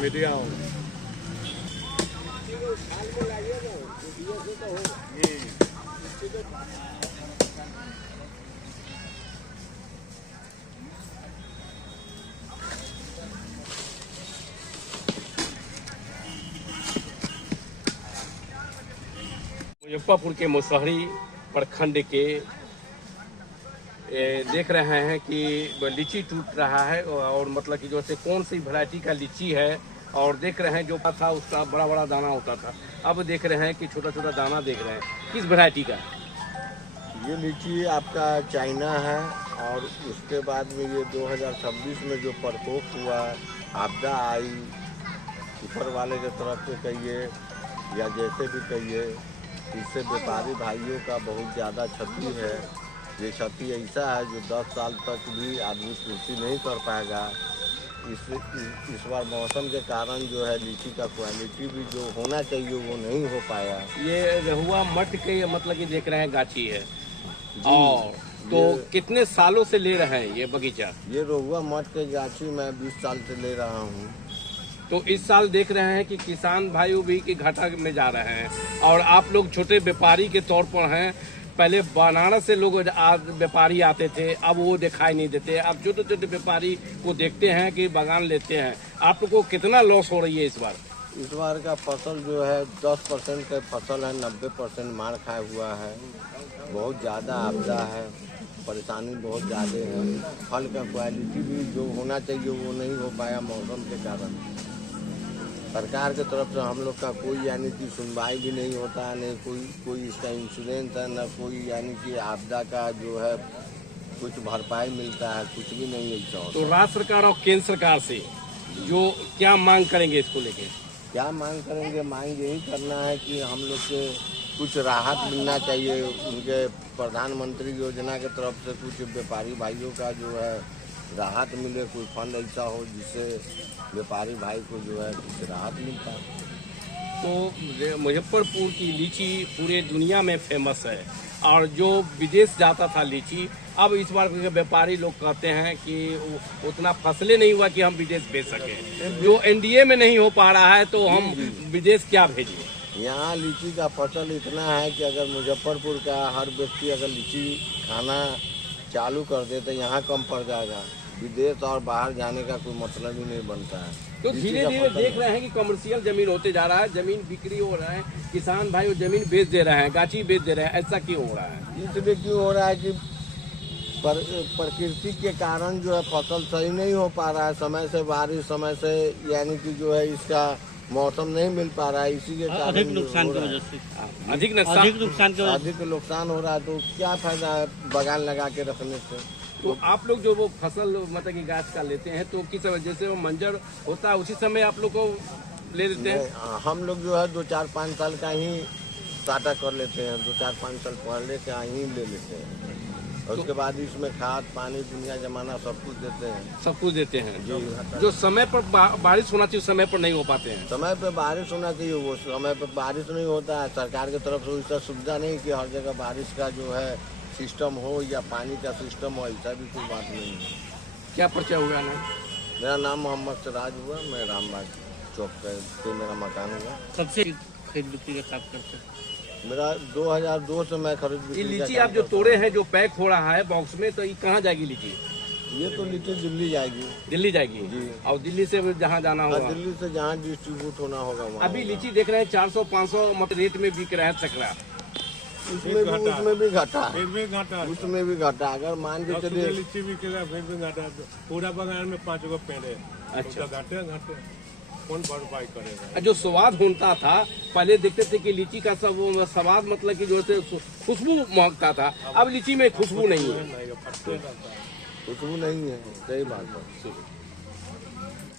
Media Muzaffarpur के मुसहरी प्रखंड के देख रहे हैं कि लीची टूट रहा है और मतलब कि जैसे कौन सी वैरायटी का लीची है। और देख रहे हैं जो था उसका बड़ा बड़ा दाना होता था, अब देख रहे हैं कि छोटा छोटा दाना देख रहे हैं। किस वैरायटी का? ये लीची आपका चाइना है। और उसके बाद में ये 2026 में जो प्रकोप हुआ, आपदा आई, ऊपर वाले के तरफ से कहिए या जैसे भी कहिए, इससे व्यापारी भाइयों का बहुत ज़्यादा क्षति है। ये क्षति ऐसा है जो 10 साल तक भी आदमी कृषि नहीं कर पाएगा। इस बार मौसम के कारण जो है लीची का क्वालिटी भी जो होना चाहिए वो नहीं हो पाया। ये रहुआ मठ के मतलब कि देख रहे हैं गाछी है, और तो कितने सालों से ले रहे हैं ये बगीचा? ये रहुआ मठ के गाछी मैं 20 साल से ले रहा हूँ। तो इस साल देख रहे हैं कि किसान भाइयों भी कि घाटा में जा रहे हैं, और आप लोग छोटे व्यापारी के तौर पर हैं। पहले बनारस से लोग व्यापारी आते थे, अब वो दिखाई नहीं देते। अब छोटे छोटे व्यापारी को देखते हैं कि बागान लेते हैं। आप लोग को कितना लॉस हो रही है इस बार? इस बार का फसल जो है 10% का फसल है, 90% मार खाया हुआ है। बहुत ज़्यादा आपदा है, परेशानी बहुत ज़्यादा है। फल का क्वालिटी भी जो होना चाहिए वो नहीं हो पाया मौसम के कारण। सरकार के तरफ से हम लोग का कोई यानी कि सुनवाई भी नहीं होता है, नहीं कोई इसका इंश्योरेंस है, न कोई यानी कि आपदा का जो है कुछ भरपाई मिलता है, कुछ भी नहीं ऐसा होता। तो राज्य सरकार और केंद्र सरकार से जो क्या मांग करेंगे इसको लेके? क्या मांग करेंगे? मांग यही करना है कि हम लोग के कुछ राहत मिलना चाहिए। उनके प्रधानमंत्री योजना के तरफ से कुछ व्यापारी भाइयों का जो है राहत मिले, कोई फंड ऐसा हो जिससे व्यापारी भाई को जो है कुछ राहत मिलता है। तो मुजफ्फरपुर की लीची पूरे दुनिया में फेमस है, और जो विदेश जाता था लीची, अब इस बार व्यापारी लोग कहते हैं कि उतना फसलें नहीं हुआ कि हम विदेश भेज सकें। जो एनडीए में नहीं हो पा रहा है तो हम विदेश क्या भेजें? यहाँ लीची का फसल इतना है कि अगर मुजफ्फरपुर का हर व्यक्ति अगर लीची खाना चालू कर दे तो यहाँ कम पड़ जाएगा। विदेश और बाहर जाने का कोई मतलब ही नहीं बनता है। तो धीरे धीरे देख रहे हैं कि कमर्शियल जमीन होते जा रहा है, जमीन बिक्री हो रहा है, किसान भाई जमीन बेच दे रहे हैं, गाछी बेच दे रहे हैं। ऐसा क्यों हो रहा है? इसलिए क्यों हो रहा है कि प्रकृति के कारण जो है फसल सही नहीं हो पा रहा है। समय से बारिश, समय से यानी कि जो है इसका मौसम नहीं मिल पा रहा है। इसी के कारण अधिक नुकसान की वजह से अधिक नुकसान हो रहा है। तो क्या फायदा है बगान लगा के रखने से? तो आप लोग जो वो फसल मतलब कि गाछ का लेते हैं तो किस वजह से वो मंजर होता है उसी समय आप लोग को ले लेते हैं? हम लोग जो है 2-4-5 साल का ही साटा कर लेते हैं, 2-4-5 साल पहले का ही ले लेते हैं। और उसके बाद इसमें खाद पानी दुनिया जमाना सब कुछ देते हैं। सब कुछ देते हैं जी। जो समय पर बारिश होना चाहिए समय पर नहीं हो पाते हैं। समय पे बारिश होना चाहिए, वो समय पे बारिश नहीं होता है। सरकार की तरफ से ऐसा सुविधा नहीं कि हर जगह बारिश का जो है सिस्टम हो या पानी का सिस्टम हो, ऐसा भी कोई बात नहीं है। क्या परिचय हुआ ना? मेरा नाम मोहम्मद सिराज हुआ, मैं रामबाग चौक पे मेरा मकान हुआ। सबसे खरीद बिक्री का काम करते हैं। मेरा 2002 से मैं खरीद बिक्री। लीची आप जो तोड़े हैं, जो पैक हो रहा है बॉक्स में, तो ये कहाँ जाएगी लीची? ये तो लीची दिल्ली जाएगी। दिल्ली जाएगी जी। और दिल्ली से जहाँ जाना होगा? दिल्ली से जहाँ डिस्ट्रीब्यूट होना होगा वहाँ। अभी लीची देख रहे हैं 400-500 रेट में बिक रहा है चकरा। उसमें भी घटा, उसमें भी घटा। अगर मान के चलिए लीची भी घाटा, पूरा बगान में 5 गो पेड़ है। अच्छा, घाटे कौन भरपाई करेगा? जो स्वाद होता था पहले देखते थे कि लीची का सब स्वाद मतलब कि जो है खुशबू महकता था, अब लीची में खुशबू नहीं है। खुशबू नहीं है, सही बात है।